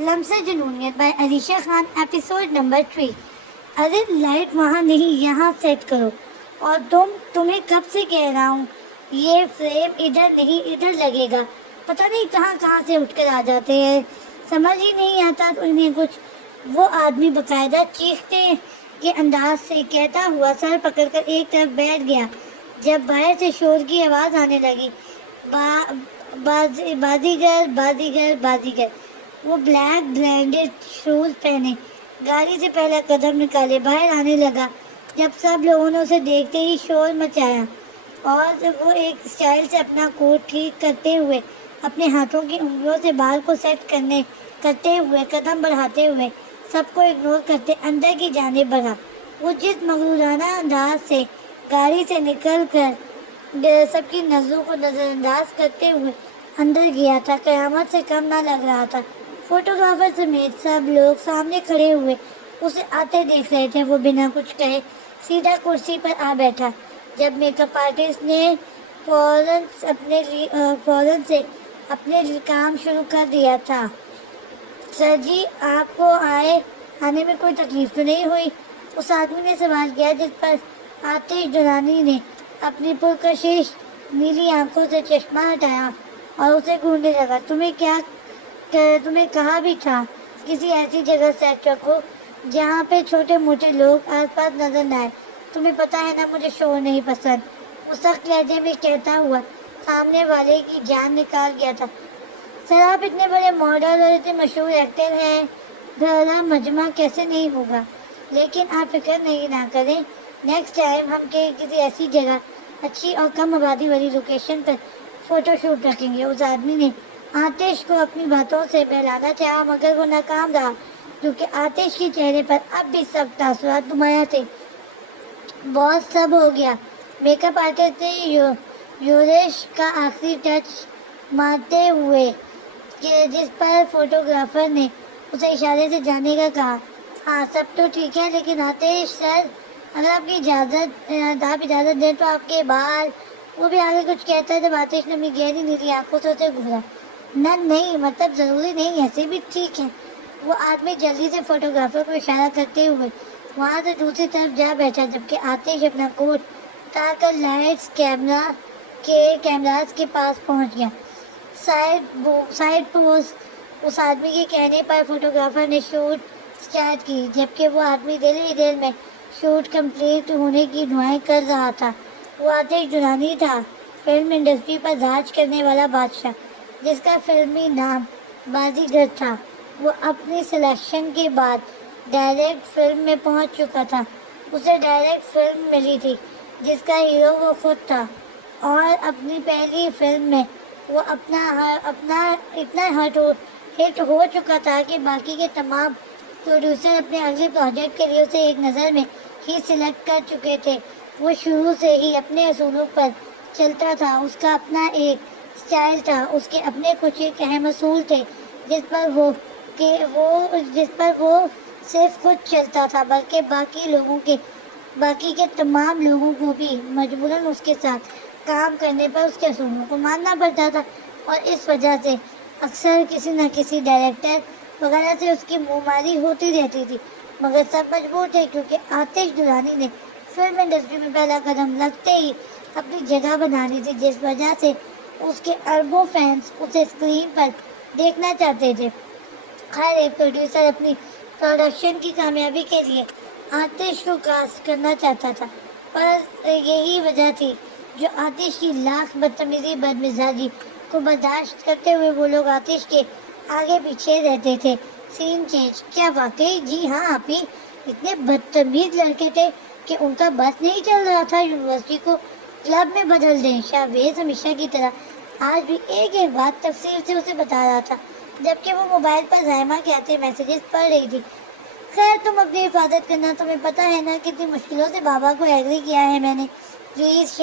لمسہ Junooniyat by Alisha Khan episode number 3۔ ارے light وہاں نہیں، یہاں سیٹ کرو۔ اور تمہیں کب سے کہہ رہا ہوں یہ فریم ادھر نہیں ادھر لگے گا۔ پتہ نہیں کہاں کہاں سے اٹھ کر آ جاتے ہیں، سمجھ ہی نہیں آتا تو انہیں کچھ۔ وہ آدمی باقاعدہ چیختے کے انداز سے کہتا ہوا سر پکڑ کر ایک طرف بیٹھ گیا۔ جب باہر سے شور کی آواز آنے لگی، بازیگر بازیگر بازیگر۔ وہ بلیک برینڈڈ شوز پہنے گاڑی سے پہلا قدم نکالے باہر آنے لگا۔ جب سب لوگوں نے اسے دیکھتے ہی شور مچایا اور وہ ایک اسٹائل سے اپنا کوٹ ٹھیک کرتے ہوئے اپنے ہاتھوں کی انگلیوں سے بال کو سیٹ کرتے ہوئے قدم بڑھاتے ہوئے سب کو اگنور کرتے اندر کی جانب بڑھا۔ وہ جس مغرورانہ انداز سے گاڑی سے نکل کر سب کی نظروں کو نظر انداز کرتے ہوئے اندر گیا تھا، قیامت سے کم نہ لگ رہا تھا۔ فوٹوگرافر سمیت سب لوگ سامنے کھڑے ہوئے اسے آتے دیکھ رہے تھے۔ وہ بنا کچھ کہے سیدھا کرسی پر آ بیٹھا۔ جب میک اپ آرٹسٹ نے فوراً سے اپنے کام شروع کر دیا تھا۔ سر جی، آپ کو آنے میں کوئی تکلیف تو نہیں ہوئی؟ اس آدمی نے سوال کیا، جس پر آتش درانی نے اپنی پرکشش نیلی آنکھوں سے چشمہ ہٹایا اور اسے گھورنے لگا۔ تمہیں کہا بھی تھا کسی ایسی جگہ سیٹ رکھو جہاں پہ چھوٹے موٹے لوگ آس پاس نظر نہ آئے۔ تمہیں پتہ ہے نا مجھے شور نہیں پسند، وہ سخت لہجے میں کہتا ہوا سامنے والے کی جان نکال گیا تھا۔ سر آپ اتنے بڑے ماڈل اور اتنے مشہور ایکٹر ہیں، بھلا مجمع کیسے نہیں ہوگا؟ لیکن آپ فکر نہیں نہ کریں، نیکسٹ ٹائم ہم کسی ایسی جگہ اچھی اور کم آبادی والی لوکیشن پر فوٹو شوٹ رکھیں گے۔ اس آدمی نے آتش کو اپنی باتوں سے بہلانا چاہا مگر وہ ناکام رہا، کیونکہ آتش کے چہرے پر اب بھی سخت تاثرات نمایاں تھے۔ بہت سب ہو گیا۔ میک اپ آرٹسٹ نے یورش کا آخری ٹچ مارتے ہوئے جس پر فوٹوگرافر نے اسے اشارے سے جانے کا کہا۔ ہاں سب تو ٹھیک ہے، لیکن آتش سر اگر آپ اجازت دیں تو آپ کے بال۔ وہ بھی آگے کچھ کہتا ہے جب آتش نے اپنی گہری نیلی آنکھوں سے اسے گھورا۔ نہیں مطلب ضروری نہیں، ایسے بھی ٹھیک ہے۔ وہ آدمی جلدی سے فوٹوگرافر کو اشارہ کرتے ہوئے وہاں سے دوسری طرف جا بیٹھا، جبکہ آتش اپنا کوٹ اتار کر لائٹس کیمراز کے پاس پہنچ گیا۔ Side pose. اس آدمی کے کہنے پر فوٹوگرافر نے شوٹ سٹارٹ کی، جبکہ وہ آدمی دیر ہی دیر میں شوٹ کمپلیٹ ہونے کی دعائیں کر رہا تھا۔ وہ آتش درانی تھا، فلم انڈسٹری پر راج کرنے والا بادشاہ، جس کا فلمی نام بازیگر تھا۔ وہ اپنی سلیکشن کے بعد ڈائریکٹ فلم میں پہنچ چکا تھا۔ اسے ڈائریکٹ فلم ملی تھی جس کا ہیرو وہ خود تھا، اور اپنی پہلی فلم میں وہ اتنا ہٹ ہو چکا تھا کہ باقی کے تمام پروڈیوسر اپنے اگلے پروجیکٹ کے لیے اسے ایک نظر میں ہی سلیکٹ کر چکے تھے۔ وہ شروع سے ہی اپنے اصولوں پر چلتا تھا، اس کا اپنا ایک سٹائل تھا، اس کے اپنے کچھ ایک اہم اصول تھے جس پر وہ صرف خود چلتا تھا بلکہ باقی کے تمام لوگوں کو بھی مجبوراً اس کے ساتھ کام کرنے پر اس کے اصولوں کو ماننا پڑتا تھا، اور اس وجہ سے اکثر کسی نہ کسی ڈائریکٹر وغیرہ سے اس کی منہ ماری ہوتی رہتی تھی، مگر سب مجبور تھے کیونکہ آتش درانی نے فلم انڈسٹری میں پہلا قدم رکھتے ہی اپنی جگہ بنانی تھی، جس وجہ سے اس کے اربوں فینس اسے اسکرین پر دیکھنا چاہتے تھے۔ ہر ایک پروڈیوسر اپنی پروڈکشن کی کامیابی کے لیے آتش کو کاسٹ کرنا چاہتا تھا، پر یہی وجہ تھی جو آتش کی لاکھ بدمزاجی کو برداشت کرتے ہوئے وہ لوگ آتش کے آگے پیچھے رہتے تھے۔ سین چینج۔ کیا واقعی؟ جی ہاں، آپ ہی اتنے بدتمیز لڑکے تھے کہ ان کا بس نہیں چل رہا تھا یونیورسٹی کو کلب میں بدل دیں۔ شاویز ہمیشہ کی طرح آج بھی ایک ایک بات تفصیل سے اسے بتا رہا تھا، جبکہ وہ موبائل پر زائمہ کے آتے میسیجز پڑھ رہی تھی۔ خیر تم اپنی حفاظت کرنا، تمہیں پتہ ہے نا کتنی مشکلوں سے بابا کو ایگری کیا ہے میں نے۔ پلیز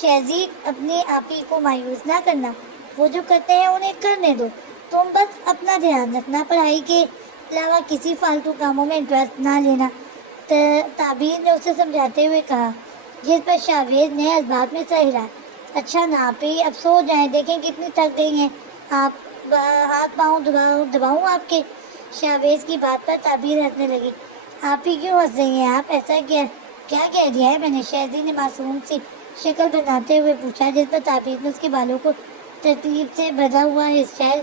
شہزی اپنے آپ ہی کو مایوس نہ کرنا، وہ جو کرتے ہیں انہیں کرنے دو، تم بس اپنا دھیان رکھنا، پڑھائی کے علاوہ کسی فالتو کاموں میں انٹرسٹ نہ لینا، تعبیر نے اسے سمجھاتے ہوئے کہا، جس پر شاویز نے اس بات میں سر ہلایا۔ اچھا ناپی، اب سو جائیں، دیکھیں کتنی تھک گئی ہیں آپ۔ ہاتھ پاؤں دباؤں آپ کے؟ شاویز کی بات پر تعبیر ہنسنے لگی. آپ ہی کیوں ہنس رہی ہیں؟ آپ ایسا کیا کہہ دیا ہے میں نے؟ شہزادی نے معصوم سی شکل بناتے ہوئے پوچھا، جس پر تعبیر نے اس کے بالوں کو ترتیب سے بندھا ہوا ہیئر اسٹائل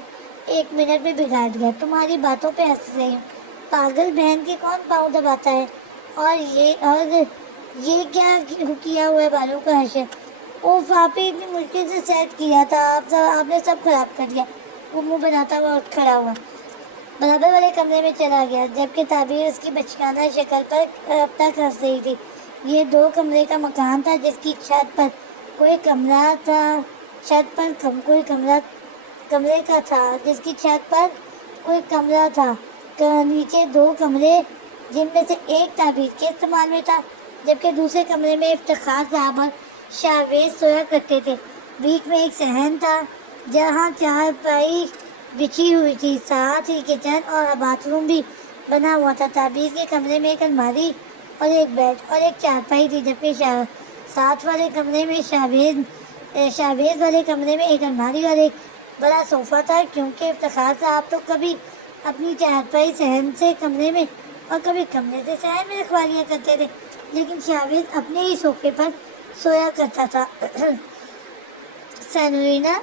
1 منٹ میں بگاڑ دیا. تمہاری باتوں پہ ہنس رہی ہوں. پاگل بہن کے کون پاؤں دباتا ہے؟ اور یہ کیا کیا ہوا ہے بالوں کا حشر؟ اوف، آپ ہی اتنی مشکل سے سیٹ کیا تھا، آپ نے سب خراب کر دیا. وہ منہ بناتا ہوا اٹھ کھڑا ہوا، برابر والے کمرے میں چلا گیا، جبکہ تعبیر اس کی بچگانہ شکل پر اب تک ہنس رہی تھی. یہ 2 کمرے کا مکان تھا، جس کی چھت پر کوئی کمرہ تھا چھت پر کوئی کمرے کا تھا جس کی چھت پر کوئی کمرہ تھا. نیچے 2 کمرے، جن میں سے ایک تعبیر کے استعمال میں تھا، جبکہ دوسرے کمرے میں افتخار صاحب اور شاویز سویا کرتے تھے. بیچ میں ایک صحن تھا جہاں چارپائی بچھی ہوئی تھی، ساتھ ہی کچن اور باتھ روم بھی بنا ہوا تھا. تعبیر کے کمرے میں ایک الماری اور ایک بیڈ اور ایک چارپائی تھی، جبکہ ساتھ والے کمرے میں شاویز والے کمرے میں ایک الماری اور ایک بڑا صوفہ تھا. کیونکہ افتخار صاحب تو کبھی اپنی چارپائی صحن سے کمرے میں اور کبھی کمرے سے صحن میں رکھوا لیا کرتے تھے، لیکن شاویز اپنے ہی صوفے پر سویا کرتا تھا. سینورینا،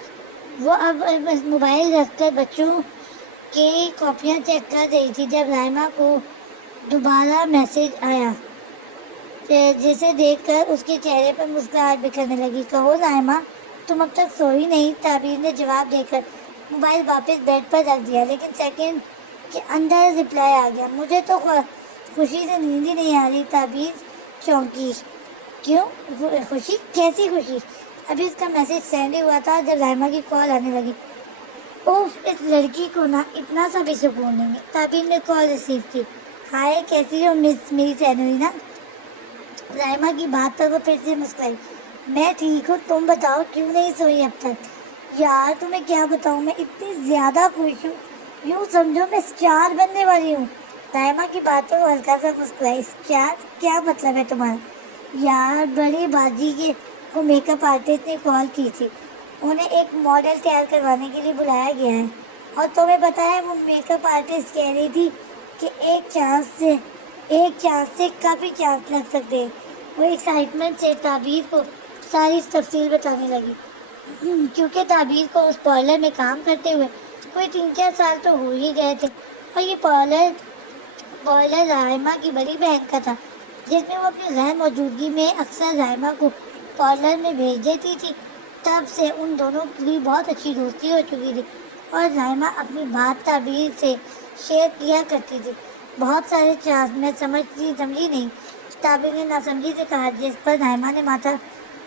وہ اب موبائل رکھ کر بچوں کی کاپیاں چیک کر رہی تھی جب رائما کو دوبارہ میسج آیا، جسے دیکھ کر اس کے چہرے پر مسکراہٹ بکھرنے لگی. کہو رائما، تم اب تک سوئی نہیں؟ تعبیر نے جواب دے کر موبائل واپس بیڈ پر رکھ دیا، لیکن سیکنڈ کے اندر رپلائی آ گیا. مجھے تو خوشی سے نیند ہی نہیں آ رہی. تعبیر چونکی. کیوں خوشی؟ کیسی خوشی؟ ابھی اس کا میسج سینڈ ہی ہوا تھا جب رائما کی کال آنے لگی. اوف، اس لڑکی کو نا اتنا سا بھی سکون نہیں ہے. تعبیر نے کال ریسیو کی. ہائے، کیسی ہو میری سینورینا؟ رائما کی بات پر وہ پھر سے مسکرائی. میں ٹھیک ہوں، تم بتاؤ کیوں نہیں سوئی اب تک؟ یار تمہیں کیا بتاؤں، میں اتنی زیادہ خوش ہوں، یوں سمجھو میں اسٹار بننے والی ہوں. رائما کی بات پر وہ ہلکا سا مسکرائی. اسٹار؟ کیا مطلب ہے تمہارا؟ یار بڑی باجی کو میک اپ آرٹسٹ نے کال کی تھی، انہیں ایک ماڈل تیار کروانے کے لیے بلایا گیا ہے. اور تمہیں پتہ ہے وہ میک اپ آرٹسٹ کہہ رہی تھی کہ ایک چانس سے کافی چانس لگ سکتے ہیں. وہ ایکسائٹمنٹ سے تعبیر کو ساری تفصیل بتانے لگی، کیونکہ تعبیر کو اس پارلر میں کام کرتے ہوئے کوئی 3-4 سال تو ہو ہی گئے تھے، اور یہ پارلر رائما کی بڑی بہن کا تھا، جس میں وہ اپنی غیر موجودگی میں اکثر رائما کو پارلر میں بھیج دیتی تھی. تب سے ان دونوں کی بہت اچھی دوستی ہو چکی تھی، اور رائما اپنی بات تعبیر سے شیئر کیا کرتی تھی. بہت سارے چانس؟ میں سمجھی نہیں. تعبیر نے ناسمجھی سے کہا، جس پر رائما نے ماتھا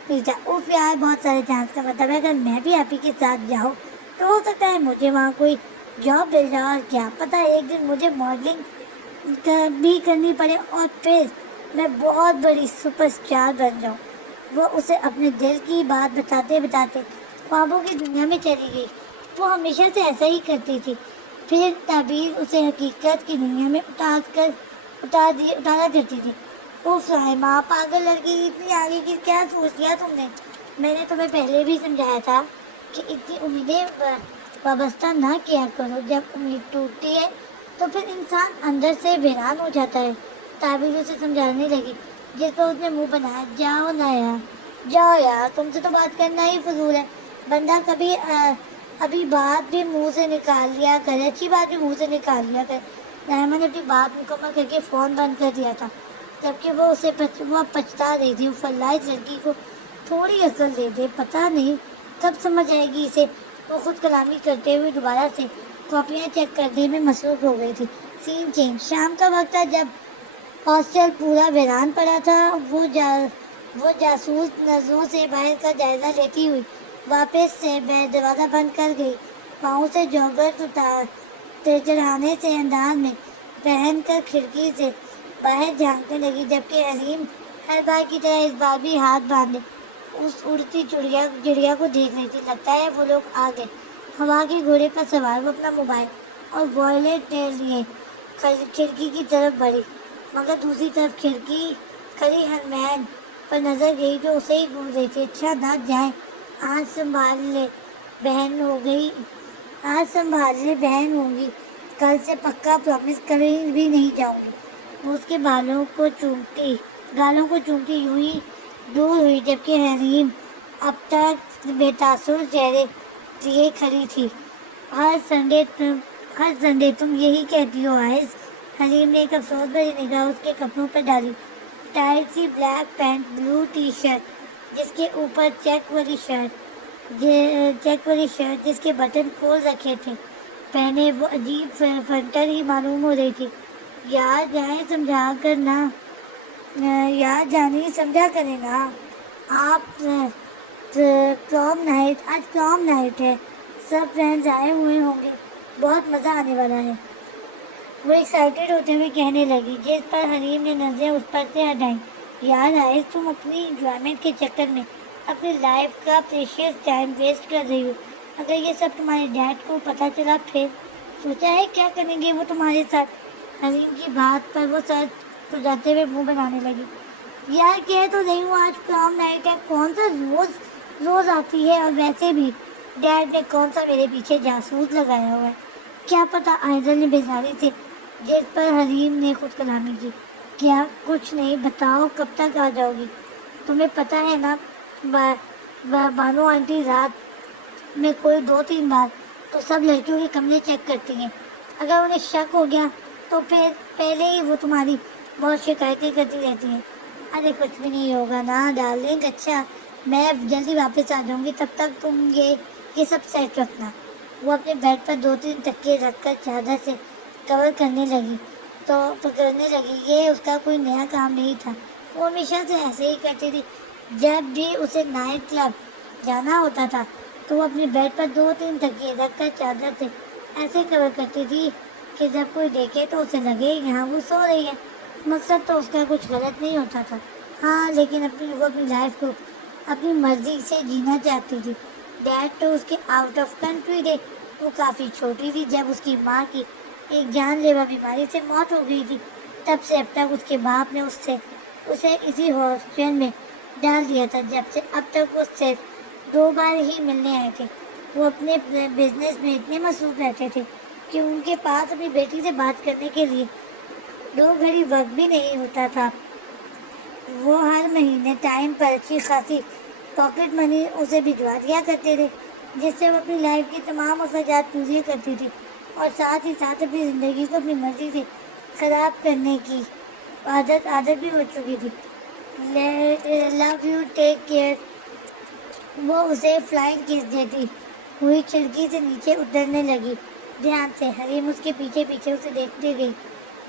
پیٹا. اوف یار، بہت سارے چانس کا مطلب ہے اگر میں بھی آپ ہی کے ساتھ جاؤں تو ہو سکتا ہے مجھے وہاں کوئی جاب مل جائے، اور کیا پتہ ایک دن مجھے ماڈلنگ بھی کرنی پڑے اور پھر میں بہت بڑی سپر اسٹار بن جاؤں. وہ اسے اپنے دل کی بات بتاتے خوابوں کی دنیا میں چلی گئی. وہ ہمیشہ سے ایسا ہی کرتی تھی. پھر تعبیر اسے حقیقت کی دنیا میں اتارا کرتی تھی. اوف رائما، پاگل لڑکی، اتنی آگے کی کیا سوچ لیا تم نے؟ میں نے تمہیں پہلے بھی سمجھایا تھا کہ اتنی امیدیں وابستہ نہ کیا کرو. جب امید ٹوٹتی ہے تو پھر انسان اندر سے ویران ہو جاتا ہے. تعبیر اسے سمجھانے لگی، جس پر اس نے منہ بنایا. جاؤ یار، تم سے تو بات کرنا ہی فضول ہے. بندہ کبھی ابھی بات بھی منہ سے نکال لیا کرے، اچھی بات بھی منہ سے نکال لیا کرے. رحمہ نے اپنی بات مکمل کر کے فون بند کر دیا تھا، جبکہ وہ پچھتا رہی تھی. اللہ اس لڑکی کو تھوڑی عقل دے دے، پتہ نہیں کب سمجھ آئے گی اسے. وہ خود کلامی کرتے ہوئے دوبارہ سے کاپیاں چیک کرنے میں مصروف ہو گئی تھی. سین چینج. شام کا وقت تھا جب ہاسٹل پورا ویران پڑا تھا. وہ جاسوس نظروں سے باہر کا جائزہ لیتی ہوئی واپس سے دروازہ بند کر گئی. پاؤں سے جوگرز چڑھانے سے انداز میں پہن کر کھڑکی سے باہر جھانکنے لگی، جبکہ حلیم ہر بار کی طرح اس بار بھی ہاتھ باندھے اس اڑتی چڑیا کو دیکھ رہی تھی. لگتا ہے وہ لوگ آ گئے. ہوا کے گھوڑے پر سوار وہ اپنا موبائل اور والیٹ لیے کھڑکی کی طرف بڑھی، مگر دوسری طرف کھڑکی کھڑی ہرمین پر نظر گئی جو اسے ہی گھور رہی تھی. اچھا نہ جائیں، آنکھ سنبھال لے، بہن ہو گئی آج سنبھال لے بہن ہوں گی، کل سے پکا پرومس کہیں بھی نہیں جاؤں گی۔ وہ اس کے گالوں کو چومتی یوں ہی دور ہوئی، جبکہ حریم اب تک بے تاثر چہرے لیے کھڑی تھی۔ ہر سنڈے تم یہی کہتی ہو آئز؟ حریم نے ایک افسوس بھری نگاہ اس کے کپڑوں پر ڈالی۔ ٹائٹ سی بلیک پینٹ، بلو ٹی شرٹ جس کے اوپر چیک والی شرٹ جس کے بٹن کھول رکھے تھے پہنے، وہ عجیب فنٹر ہی معلوم ہو رہی تھی۔ یار جانی سمجھا کریں نا آپ، آج پروم نائٹ ہے، سب فرینڈز آئے ہوئے ہوں گے، بہت مزہ آنے والا ہے، وہ ایکسائٹیڈ ہوتے ہوئے کہنے لگی، جس پر حریم نے نظریں اس پر سے ہٹائیں۔ یار آئز، تم اپنی انجوائمنٹ کے چکر میں اپنی لائف کا پریشیس ٹائم ویسٹ کر رہی ہو۔ اگر یہ سب تمہارے ڈیڈ کو پتہ چلا پھر؟ سوچا ہے کیا کریں گے وہ تمہارے ساتھ؟ حریم کی بات پر وہ سر کھجاتے ہوئے منہ بنانے لگی۔ یار کہہ تو رہی ہوں آج پروم نائٹ ہے، کون سا روز آتی ہے، اور ویسے بھی ڈیڈ نے کون سا میرے پیچھے جاسوس لگایا ہوا ہے، کیا پتا؟ آئزل نے بیزاری سے، جس پر حریم نے خود کلامی کی۔ کیا کچھ نہیں، بتاؤ کب تک آ جاؤ گی؟ تمہیں پتہ ہے نا بانو آنٹی رات میں کوئی 2-3 بار تو سب لڑکیوں کے کمرے چیک کرتی ہیں، اگر انہیں شک ہو گیا تو پھر پہلے ہی وہ تمہاری بہت شکایتیں کرتی رہتی ہیں۔ ارے کچھ بھی نہیں ہوگا نا ڈارلنگ، اچھا میں جلدی واپس آ جاؤں گی، تب تک تم یہ سب سیٹ رکھنا۔ وہ اپنے بیڈ پر 2-3 تکیے رکھ کر چادر سے کور کرنے لگی یہ اس کا کوئی نیا کام نہیں تھا، وہ ہمیشہ سے ایسے ہی کرتی تھی۔ جب بھی اسے نائٹ کلب جانا ہوتا تھا تو وہ اپنے بیڈ پر 2-3 تکیے رکھ کر چادر سے ایسے کور کرتی تھی کہ جب کوئی دیکھے تو اسے لگے یہاں وہ سو رہی ہے۔ مقصد تو اس کا کچھ غلط نہیں ہوتا تھا، ہاں لیکن وہ اپنی لائف کو اپنی مرضی سے جینا چاہتی تھی۔ ڈیڈ تو اس کے آؤٹ آف کنٹری تھے، وہ کافی چھوٹی تھی جب اس کی ماں کی ایک جان لیوا بیماری سے موت ہو گئی تھی، تب سے اب تک اس کے باپ نے اسے اسی ہاسٹل میں ڈال دیا تھا۔ جب سے اب تک وہ صرف 2 بار ہی ملنے آئے تھے۔ وہ اپنے بزنس میں اتنے مصروف رہتے تھے کہ ان کے پاس اپنی بیٹی سے بات کرنے کے لیے 2 گھڑی وقت بھی نہیں ہوتا تھا۔ وہ ہر مہینے ٹائم پر اچھی خاصی پاکٹ منی اسے بھجوا دیا کرتے تھے، جس سے وہ اپنی لائف کی تمام اخراجات پورے کرتی تھی، اور ساتھ ہی ساتھ اپنی زندگی کو اپنی مرضی سے خراب کرنے کی عادت بھی ہو چکی تھی۔ لو یو، ٹیک کیئر، وہ اسے فلائنگ کس دیتی ہوئی کھڑکی سے نیچے اترنے لگی۔ دھیان سے حریم اس کے پیچھے اسے دیکھتی گئی،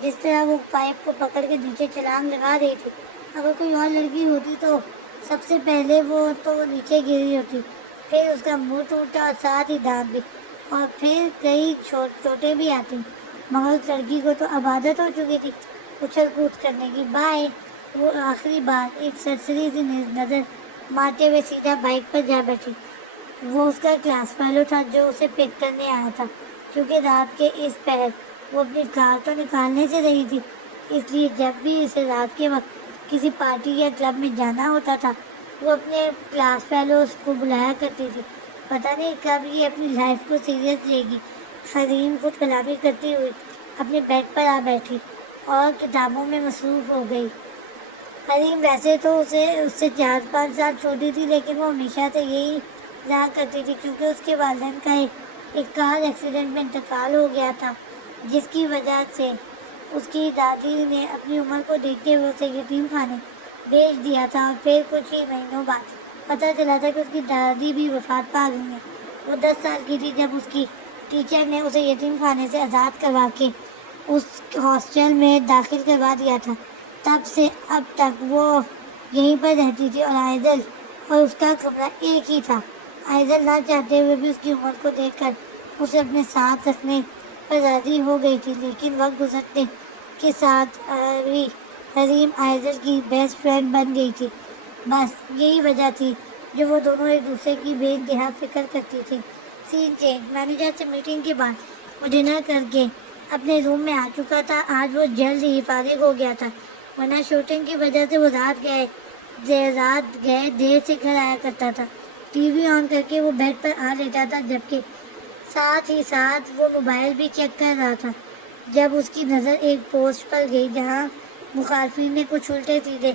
جس طرح وہ پائپ کو پکڑ کے نیچے چھلانگ لگا رہی تھی۔ اگر کوئی اور لڑکی ہوتی تو سب سے پہلے وہ نیچے گری ہوتی، پھر اس کا منہ ٹوٹا اور ساتھ ہی دانت بھی، اور پھر کئی چوٹیں بھی آتی، مگر اس لڑکی کو تو اب عادت ہو چکی تھی اچھل کود کرنے کی۔ بائے، وہ آخری بار ایک سرسری سی نظر مارتے ہوئے سیدھا بائک پر جا بیٹھی۔ وہ اس کا کلاس فیلو تھا جو اسے پک کرنے آیا تھا، کیونکہ رات کے اس پہر وہ اپنی کار تو نکالنے سے رہی تھی، اس لیے جب بھی اسے رات کے وقت کسی پارٹی یا کلب میں جانا ہوتا تھا وہ اپنے کلاس فیلوز کو بلایا کرتی تھی۔ پتہ نہیں کب یہ اپنی لائف کو سیریس لے گی۔ حریم خود کلامی کرتی ہوئی اپنے بیڈ پر آ بیٹھی اور کتابوں میں مصروف ہو گئی۔ حریم ویسے تو اس سے 4-5 سال چھوٹی تھی، لیکن وہ ہمیشہ سے یہی رہا کرتی تھی، کیونکہ اس کے والدین کا ایک کار ایکسیڈنٹ میں انتقال ہو گیا تھا، جس کی وجہ سے اس کی دادی نے اپنی عمر کو دیکھتے ہوئے اسے یتیم خانے بھیج دیا تھا، اور پھر کچھ ہی مہینوں بعد پتہ چلا تھا کہ اس کی دادی بھی وفات پا گئی ہیں۔ وہ 10 سال کی تھی جب اس کی ٹیچر نے اسے یتیم خانے سے آزاد کروا کے اس ہاسٹل میں داخل کروا دیا تھا۔ تب سے اب تک وہ یہیں پر رہتی تھی، اور آئزل اور اس کا کمرہ ایک ہی تھا۔ آئزل نہ چاہتے ہوئے بھی اس کی عمر کو دیکھ کر اسے اپنے ساتھ رکھنے پر راضی ہو گئی تھی، لیکن وقت گزرنے کے ساتھ حریم آئزل کی بیسٹ فرینڈ بن گئی تھی۔ بس یہی وجہ تھی جو وہ دونوں ایک دوسرے کی بے انتہا فکر کرتی تھی۔ سین چینج، مینیجر سے میٹنگ کے بعد وہ ڈنر کر کے اپنے روم میں آ چکا تھا۔ آج وہ جلد ہی فارغ ہو گیا تھا، ورنہ شوٹنگ کی وجہ سے وہ رات گئے دیر سے گھر آیا کرتا تھا۔ ٹی وی آن کر کے وہ بیڈ پر آ لیٹا تھا، جبکہ ساتھ ہی ساتھ وہ موبائل بھی چیک کر رہا تھا جب اس کی نظر ایک پوسٹ پر گئی جہاں مخالفین نے کچھ الٹے سیدھے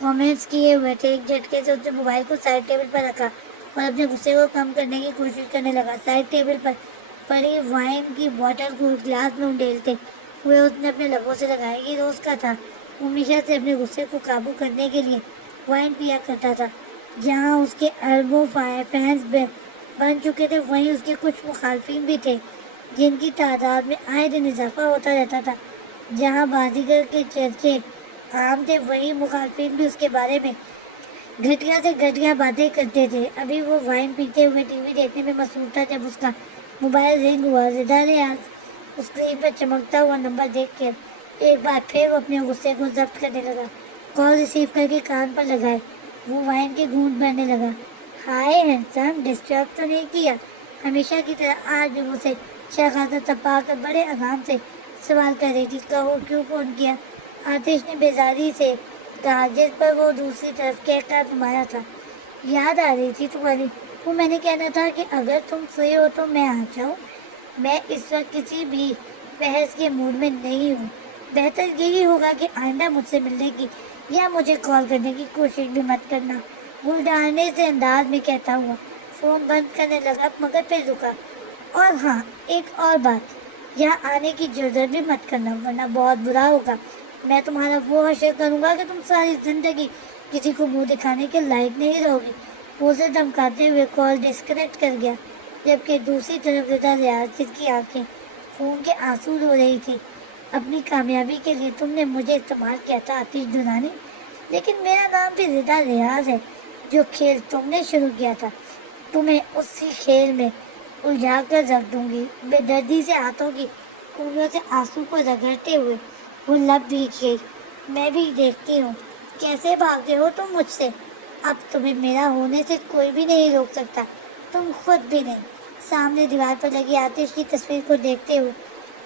کامنٹس کیے ہوئے تھے۔ ایک جھٹکے سے اس نے موبائل کو سائڈ ٹیبل پر رکھا اور اپنے غصے کو کم کرنے کی کوشش کرنے لگا۔ سائڈ ٹیبل پر پڑی وائن کی بوتل کو گلاس میں انڈیلتے ہوئے اس نے اپنے لبوں سے لگایا۔ یہ روز کا تھا۔ وہ ہمیشہ سے اپنے غصے کو قابو کرنے کے لیے وائن پیا کرتا تھا۔ جہاں اس کے اربوں فینس بن چکے تھے، وہیں اس کے کچھ مخالفین بھی تھے جن کی تعداد میں آئے دن اضافہ ہوتا رہتا تھا۔ جہاں بازیگر کے چرچے عام تھے، وہیں مخالفین بھی اس کے بارے میں گھٹیا سے گھٹیا باتیں کرتے تھے۔ ابھی وہ وائن پیتے ہوئے ٹی وی دیکھنے میں مصروف تھا جب اس کا موبائل رنگ ہوا۔ زدہ ریاض اسکرین پر چمکتا ہوا نمبر دیکھ کر ایک بار پھر وہ اپنے غصے کو ضبط کرنے لگا۔ کال ریسیو کر کے کان پر لگائے وہ وائن کے گھونٹ بھرنے لگا۔ ہائے ہینڈسم، ڈسٹرب تو نہیں کیا؟ ہمیشہ کی طرح آج بھی وہ اسے اچھا خاصا تپا کر بڑے آرام سے سوال کر رہی تھی۔ کہو کیوں فون کیا؟ آتش نے بیزاری سے کہا جس پر وہ دوسری طرف کہہ کر نمایا تھا۔ یاد آ رہی تھی تمہاری۔ وہ میں نے کہنا تھا کہ اگر تم فری ہو تو میں آ جاؤں۔ میں اس وقت کسی بھی بحث کے موڈ میں نہیں ہوں۔ بہتر یہی ہوگا کہ آئندہ مجھ سے ملنے کی یا مجھے کال کرنے کی کوشش بھی مت کرنا، گلڈانے سے انداز میں کہتا ہوا فون بند کرنے لگا، مگر پھر رکا۔ اور ہاں، ایک اور بات، یہاں آنے کی جرات بھی مت کرنا ورنہ بہت برا ہوگا۔ میں تمہارا وہ حشر کروں گا کہ تم ساری زندگی کسی کو منہ دکھانے کے لائق نہیں رہو گی۔ وہ اسے دھمکاتے ہوئے کال ڈسکنیکٹ کر گیا، جبکہ دوسری طرف رضا ریاض جس کی آنکھیں خون کے آنسو رو رہی تھی۔ اپنی کامیابی کے لیے تم نے مجھے استعمال کیا تھا آتش دورانی، لیکن میرا نام بھی رضا ریاض ہے۔ جو کھیل تم نے شروع کیا تھا، تمہیں اسی کھیل میں الجھا کر رکھ دوں گی۔ بے دردی سے ہاتھوں کی انگلیوں سے آنسو کو رگڑتے ہوئے وہ لب بھیگ گئی۔ میں بھی دیکھتی ہوں کیسے بھاگتے ہو تم مجھ سے۔ اب تمہیں میرا ہونے سے کوئی بھی نہیں روک سکتا، تم خود بھی نہیں۔ سامنے دیوار پر لگی آتش کی تصویر کو دیکھتے ہوئے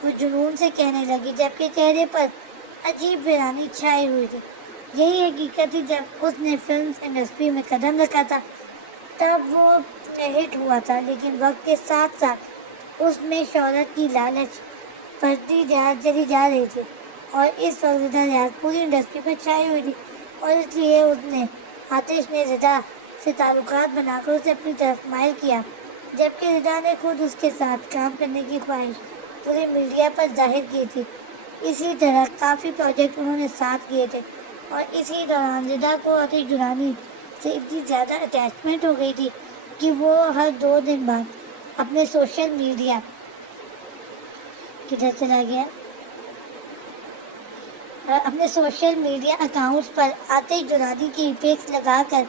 وہ جنون سے کہنے لگی، جبکہ چہرے پر عجیب ویرانی چھائی ہوئی تھی۔ یہی حقیقت تھی، جب اس نے فلم انڈسٹری میں قدم رکھا تھا تب وہ ہٹ ہوا تھا، لیکن وقت کے ساتھ ساتھ اس میں شہرت کی لالچ بڑھتی چلی جا رہی تھی، اور اس وقت رضا ریاض پوری انڈسٹری پر چھائی ہوئی تھی، اور اس لیے آتش نے رضا سے تعلقات بنا کر اسے اپنی طرف مائل کیا، جبکہ رضا نے خود اس کے ساتھ کام کرنے کی خواہش پوری میڈیا پر ظاہر کی تھی۔ اسی طرح کافی پروجیکٹ انہوں نے ساتھ کیے تھے، اور اسی دوران رضا کو آتش درانی سے اتنی زیادہ اٹیچمنٹ ہو گئی تھی کہ وہ ہر 2 دن بعد اپنے سوشل میڈیا کدھر چلا گیا اپنے سوشل میڈیا اکاؤنٹس پر آتش درانی کی پکس لگا کر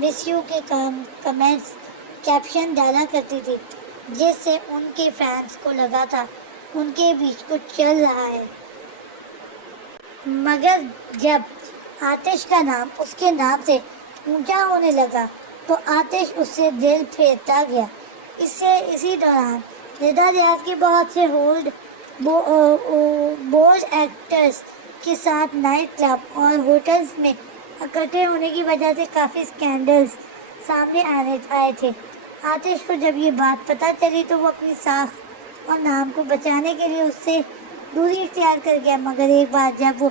مس یو کے کمنٹس کیپشن ڈالا کرتی تھی، جس سے ان کے فینس کو لگا تھا ان کے بیچ کچھ چل رہا ہے۔ مگر جب آتش کا نام اس کے نام سے اونچا ہونے لگا تو آتش اس سے دل پھیرتا گیا۔ اسی دوران رضا ریاض کے بہت سے بولڈ ایکٹرز کے ساتھ نائٹ کلب اور ہوٹلز میں اکٹھے ہونے کی وجہ سے کافی اسکینڈلز سامنے آئے تھے۔ آتش کو جب یہ بات پتہ چلی تو وہ اپنی ساکھ اور نام کو بچانے کے لیے اس سے دوری اختیار کر گیا، مگر ایک بار جب وہ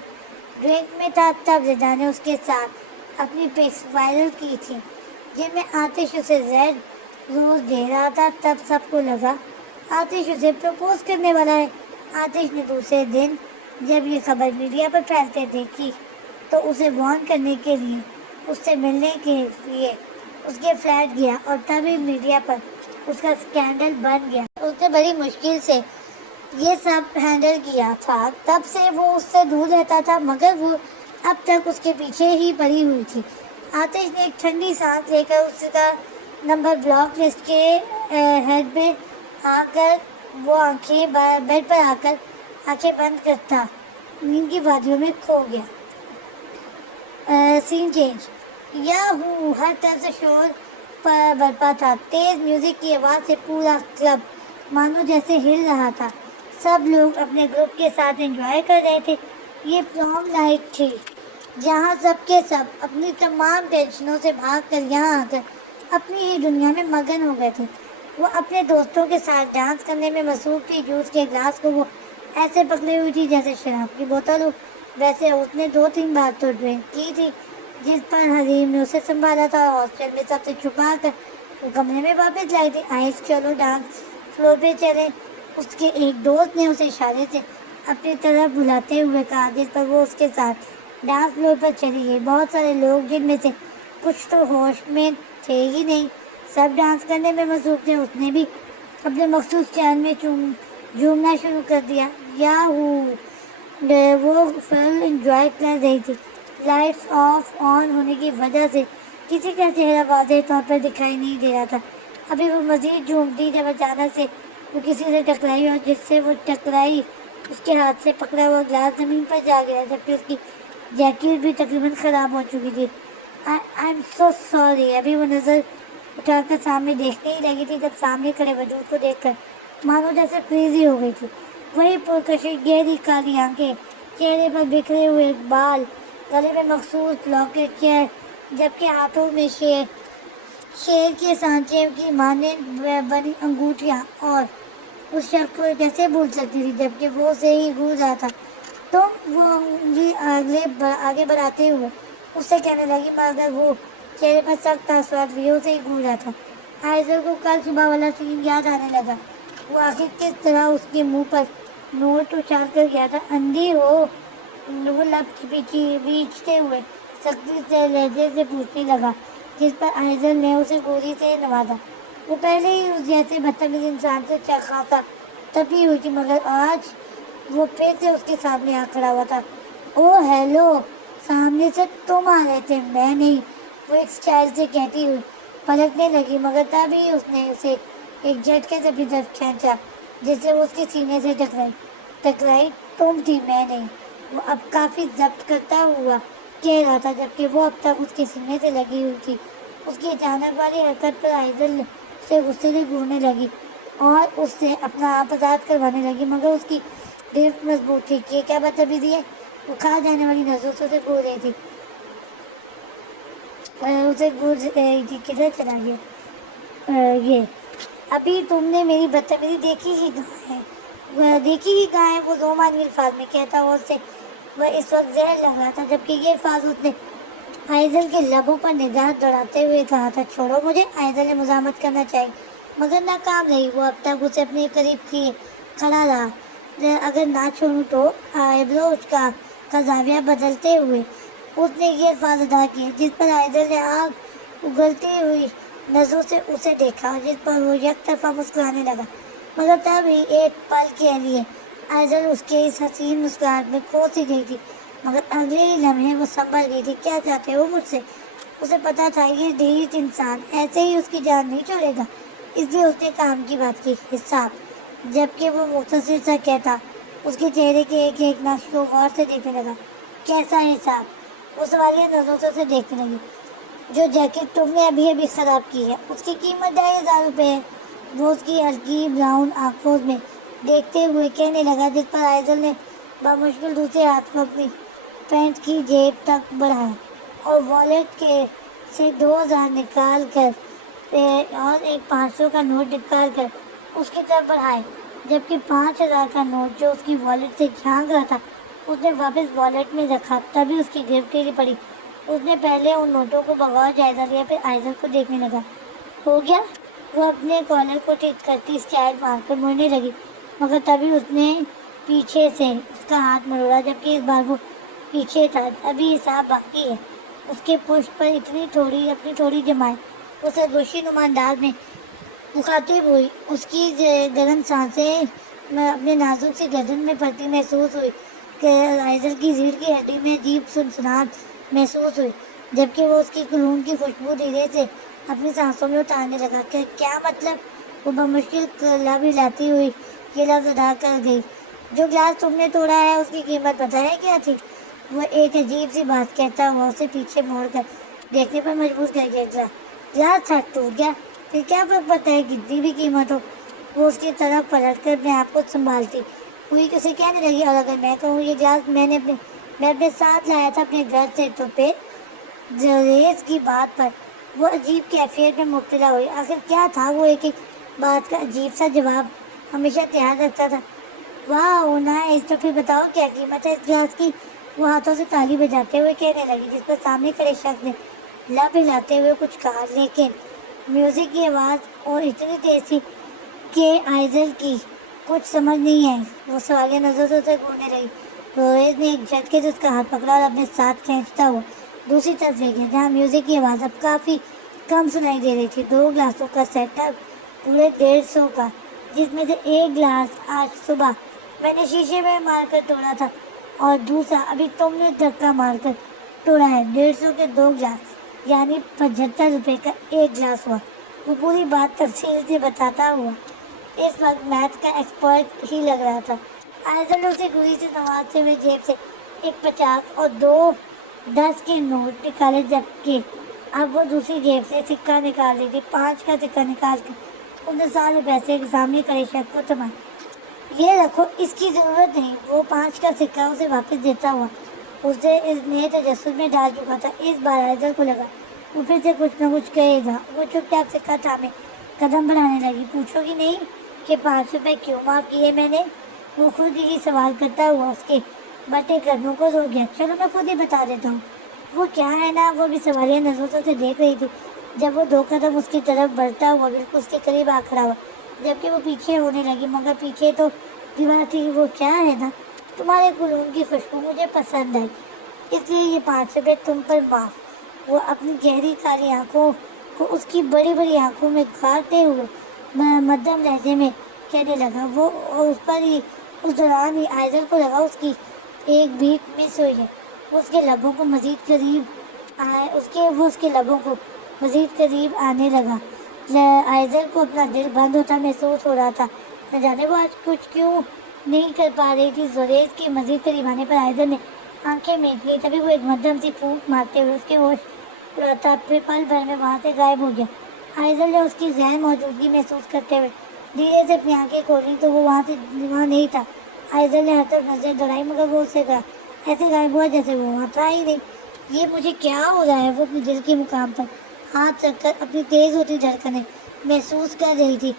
ڈرنک میں تھا تب رضا نے اس کے ساتھ اپنی پکس وائرل کی تھی جن میں آتش اسے ریڈ روز دے رہا تھا۔ تب سب کو لگا آتش اسے پرپوز کرنے والا ہے۔ آتش نے دوسرے دن جب یہ خبر میڈیا پر پھیلتے دیکھی تو اسے وارن کرنے کے لیے اس سے ملنے کے لیے اس کے فلیٹ گیا، اور تبھی میڈیا پر اس کا اسکینڈل بن گیا۔ اس نے بڑی مشکل سے یہ سب ہینڈل کیا تھا، تب سے وہ اس سے دور رہتا تھا، مگر وہ اب تک اس کے پیچھے ہی پڑی ہوئی تھی۔ آتش نے ایک ٹھنڈی سانس لے کر اس کا نمبر بلاک لسٹ کے ہیڈ پہ آ کر وہ بیڈ پر آ کر آنکھیں بند کرتا نیند کی وادیوں میں کھو گیا۔ سین چینج، یاہو! ہر طرف سے شور برپا تھا۔ تیز میوزک کی آواز سے پورا کلب مانو جیسے ہل رہا تھا۔ سب لوگ اپنے گروپ کے ساتھ انجوائے کر رہے تھے۔ یہ پروم نائٹ تھی جہاں سب کے سب اپنی تمام ٹینشنوں سے بھاگ کر یہاں آ کر اپنی ہی دنیا میں مگن ہو گئے تھے۔ وہ اپنے دوستوں کے ساتھ ڈانس کرنے میں مصروف تھی، جوس کے گلاس کو وہ ایسے پکڑے ہوئی تھی جیسے شراب کی بوتل ہو۔ ویسے اس نے 2-3 بار تو ڈرنک کی تھی، جس پر حلیم نے اسے سنبھالا تھا، ہاسٹل میں سب سے چھپا کر وہ کمرے میں واپس لائی تھی۔ آئس چلو ڈانس فلور پہ چلے، اس کے ایک دوست نے اسے اشارے سے اپنی طرف بلاتے ہوئے کہا، جس پر وہ اس کے ساتھ ڈانس فلور پر چلی گئی۔ بہت سارے لوگ، جن میں سے کچھ تو ہوش میں تھے ہی نہیں، سب ڈانس کرنے میں مصروف تھے۔ اس نے بھی اپنے مخصوص چین میں جھومنا شروع کر دیا۔ یاہو! وہ فل انجوائے کر رہی تھی۔ لائٹس آف آن ہونے کی وجہ سے کسی کا چہرہ واضح طور پر دکھائی نہیں دے رہا تھا۔ ابھی وہ مزید جھومتی جب اچانک سے وہ کسی سے ٹکرائی، اور جس سے وہ ٹکرائی اس کے ہاتھ سے پکڑا ہوا گلاس زمین پر جا گیا، جبکہ اس کی جیکٹ بھی تقریباً خراب ہو چکی تھی۔ I am so sorry. ابھی وہ نظر اٹھا کر سامنے دیکھنے ہی لگی تھی جب سامنے کھڑے وجود کو دیکھ کر مانو جیسے فریز ہی ہو گئی تھی۔ وہی پرکشش گہری کالی آنکھیں، چہرے پر بکھرے ہوئے بال، گلے میں مخصوص لاکٹ، جبکہ ہاتھوں میں شیر کے سانچے کی مانند بنی انگوٹھیاں۔ اور اس شخص کو کیسے بھول سکتی تھی جبکہ وہ اسے ہی گھور رہا تھا؟ تم، وہ انگلی آگے بڑھاتے ہوئے اس سے کہنے لگی، مگر وہ چہرے پر سخت تاثرات لیے اسے ہی گھور رہا تھا۔ آئزل کو کل صبح والا سین یاد آنے لگا۔ وہ آخر کس طرح اس کے منہ پر نوٹ اچھال کر گیا تھا۔ اندھی ہو؟ وہ لب بیچتے ہوئے سختی سے لہجے سے پوچھنے لگا، جس پر آئزل نے اسے گولی سے نوازا۔ وہ پہلے ہی اس جیسے بدتمیز انسان سے خاصا تپی ہوئی تھی، مگر آج وہ پھر سے اس کے سامنے آ کھڑا ہوا تھا۔ او ہیلو! سامنے سے تم آ رہے تھے، میں نہیں، وہ ایک سٹائل سے کہتی ہوئی پلٹنے لگی، مگر تبھی اس نے اسے ایک جھٹکے سے اپنی طرف کھینچا، جس سے وہ اس کے سینے سے ٹکرائی۔ تم تھی، میں نہیں، وہ اب کافی ضبط کرتا ہوا کہہ رہا تھا، جبکہ وہ اب تک اس کے سینے سے لگی ہوئی تھی۔ اس کی اچانک والی حرکت پر آئزل سے غصے سے گھورنے لگی اور اس سے اپنا آپ آزاد کروانے لگی، مگر اس کی گرفت مضبوط تھی۔ یہ کیا بدتمیزی ہے؟ وہ کھا جانے والی نظروں سے اسے گھور رہی تھی۔ کدھر چلا گیا یہ؟ ابھی تم نے میری بدتمیزی دیکھی ہی کہاں ہے؟ وہ رومانی الفاظ میں کہتا ہوا اس سے وہ اس وقت زہر لگ رہا تھا، جبکہ یہ الفاظ اس نے آئزل کے لبوں پر نگاہ دوڑاتے ہوئے کہا تھا۔ چھوڑو مجھے! آئزل نے مزاحمت کرنا چاہی، مگر ناکام رہی۔ وہ اب تک اسے اپنے قریب کیے کھڑا رہا۔ اگر نہ چھوڑوں تو؟ آئیبروز کا زاویہ بدلتے ہوئے اس نے یہ الفاظ ادا کیے، جس پر آئزل نے آنکھ اگلتی ہوئی نظروں سے اسے دیکھا، جس پر وہ یک طرفہ مسکرانے لگا۔ مگر تبھی ایک پل کے لیے آئزل اس کے اس حسین مسکراہٹ میں کھو سی گئی تھی، مگر اگلے ہی لمحے وہ سنبھل گئی تھی۔ کیا چاہتے ہو مجھ سے؟ اسے پتا تھا یہ ڈھیٹ انسان ایسے ہی اس کی جان نہیں چھوڑے گا، اس لیے اس نے کام کی بات کی، حساب۔ جبکہ وہ مختصر سا کہتا، اس کے چہرے کے ایک ایک نقش کو غور سے دیکھنے لگا۔ کیسا حساب؟ وہ سوالیہ نظروں سے اسے دیکھنے لگی۔ جو جیکٹ تم نے ابھی ابھی خراب کی ہے، اس کی قیمت 2500 روپے ہے، وہ اس کی ہلکی براؤن آنکھوں میں دیکھتے ہوئے کہنے لگا، جس پر آئزل نے بامشکل دوسرے ہاتھ کو اپنی پینٹ کی جیب تک بڑھایا اور والیٹ سے 2000 نکال کر اور ایک 500 کا نوٹ نکال کر اس کی طرف بڑھائے، جبکہ 5000 کا نوٹ جو اس کی والیٹ سے جھانک رہا تھا اس نے واپس والیٹ میں رکھا۔ تبھی اس کی گرفت ٹیڑھی پڑی۔ اس نے پہلے ان نوٹوں کو بغور جائزہ لیا، پھر آئزل کو دیکھنے لگا۔ ہو گیا؟ وہ اپنے کالر کو ٹھیک کرتی اسٹائل مار کر مڑنے لگی، مگر تبھی اس نے پیچھے سے اس کا ہاتھ مروڑا، جبکہ اس بار وہ پیچھے تھا۔ ابھی حساب باقی ہے۔ اس کے پشت پر اپنی تھوڑی جمائے اسے گوشی نما انداز میں مخاطب ہوئی۔ اس کی گرم سانسیں اپنے نازک سی گردن میں پڑتی محسوس ہوئی کہ آئزل کی ریڑھ کی ہڈی میں عجیب سنسناہٹ محسوس ہوئی، جبکہ وہ اس کی کلون کی خوشبو دھیرے سے اپنی سانسوں میں اتارنے لگا۔ کیا مطلب؟ وہ بمشکل لب ہلاتی ہوئی یہ لفظ ادا کر گئی۔ جو گلاس تم نے توڑا ہے اس کی قیمت پتہ ہے کیا تھی؟ وہ ایک عجیب سی بات کہتا ہوا اسے پیچھے موڑ کر دیکھنے پر مجبور کر گیا۔ گلاس ٹوٹ گیا، پھر کیا فرق پڑتا ہے کتنی بھی قیمت ہو؟ وہ اس کی طرف پلٹ کر اپنے آپ کو سنبھالتی ہوئی اسے کہنے لگی، اور اگر میں کہوں یہ گلاس میں اپنے ساتھ لایا تھا اپنے گھر سے، تو پھر؟ جریز کی بات پر وہ عجیب کیفیت میں مبتلا ہوئی۔ آخر کیا تھا وہ ایک بات کا عجیب سا جواب ہمیشہ تیار رکھتا تھا۔ واہ نائس، تو پھر بتاؤ کیا قیمت ہے اس گلاس کی؟ وہ ہاتھوں سے تالی بجاتے ہوئے کہنے لگی، جس پر سامنے کھڑے شخص نے لب ہلاتے ہوئے کچھ کہا، لیکن میوزک کی آواز اور اتنی تیز تھی کہ آئزل کی کچھ سمجھ نہیں آئی۔ وہ سوالیہ نظروں سے گھورنے لگی۔ روریز نے ایک جھٹکے سے اس کا ہاتھ پکڑا اور اپنے ساتھ کھینچتا ہوا دوسری طرف لے گیا، جہاں میوزک کی آواز اب کافی کم سنائی دے رہی تھی۔ 2 گلاسوں کا سیٹ اپ پورے 150 کا، جس میں سے ایک گلاس آج صبح میں نے شیشے میں مار کر توڑا تھا اور دوسرا ابھی تم نے دھکا مار کر توڑا ہے۔ 150 کے 2 گلاس یعنی 75 روپے کا ایک گلاس ہوا۔ وہ پوری بات تفصیل سے بتاتا ہوا اس وقت میتھ کا ایکسپرٹ ہی لگ رہا تھا۔ آئزل نے اسے گوئی سے نوازتے ہوئے جیب سے ایک 50 اور 2 10 کے نوٹ نکالے، جبکہ اب وہ دوسری جیب سے سکہ نکال رہی تھی۔ 5 کا سکہ نکال کر اس نے سارے پیسے کے سامنے کھڑے شخص کو تھمائے۔ یہ رکھو، اس کی ضرورت نہیں۔ وہ 5 کا سکہ اسے واپس دیتا ہوا اسے اس نئے تجسس میں ڈال چکا تھا۔ اس بار آئزل کو لگا وہ پھر سے کچھ نہ کچھ کہے گا۔ وہ چپ چاپ سکہ تھامے قدم بڑھانے لگی۔ پوچھو گی نہیں کہ 5 روپے کیوں معاف کیے میں نے؟ وہ خود ہی سوال کرتا ہوا اس کے بٹے قدموں کو رو گیا۔ چلو میں خود ہی بتا دیتا ہوں۔ وہ کیا ہے نا، وہ بھی سوالیہ نظروں سے دیکھ رہی تھی جب وہ 2 قدم اس کی طرف بڑھتا ہوا بالکل اس کے قریب آ کھڑا ہوا، جبکہ وہ پیچھے ہونے لگی، مگر پیچھے تو دیوار تھی۔ وہ کیا ہے نا، تمہارے کلون کی خوشبو مجھے پسند آئی، اس لیے یہ 5 روپے تم پر معاف۔ وہ اپنی گہری کالی آنکھوں کو اس کی بڑی بڑی آنکھوں میں گھارتے ہوئے مدھم لہجے میں کہنے لگا۔ وہ اس پر ہی اس دوران ہی آئزل کو لگا اس کی ایک بیٹ مس ہوئی ہے۔ وہ اس کے لبوں کو مزید قریب آنے لگا۔ آئزل کو اپنا دل بند ہوتا محسوس ہو رہا تھا۔ نہ جانے وہ آج کچھ کیوں نہیں کر پا رہی تھی۔ زوریز کے مزید قریب آنے پر آئزل نے آنکھیں میچ لی، تبھی وہ ایک مدھم سی پھونک مارتے ہوئے اس کے ہوش اڑاتا پھر پل بھر میں وہاں سے غائب ہو گیا۔ آئزل نے اس کی غیر موجودگی محسوس کرتے ہوئے دھیرے سے اپنی آنکھیں کھولی تو وہ وہاں نہیں تھا۔ آئزل نے ہر طرف نظر دوڑائی، مگر وہ اس سے ایسے غائب ہوا جیسے وہ وہاں تھا ہی نہیں۔ یہ مجھے کیا ہو رہا ہے؟ وہ اپنے دل کے مقام پر ہاتھ رکھ کر اپنی تیز ہوتی دھڑکنیں محسوس کر رہی تھی۔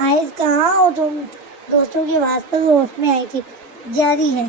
آئز کہاں ہو تم؟ دوستوں کی آواز پر ہوش میں آئی تھی۔ جاری ہے۔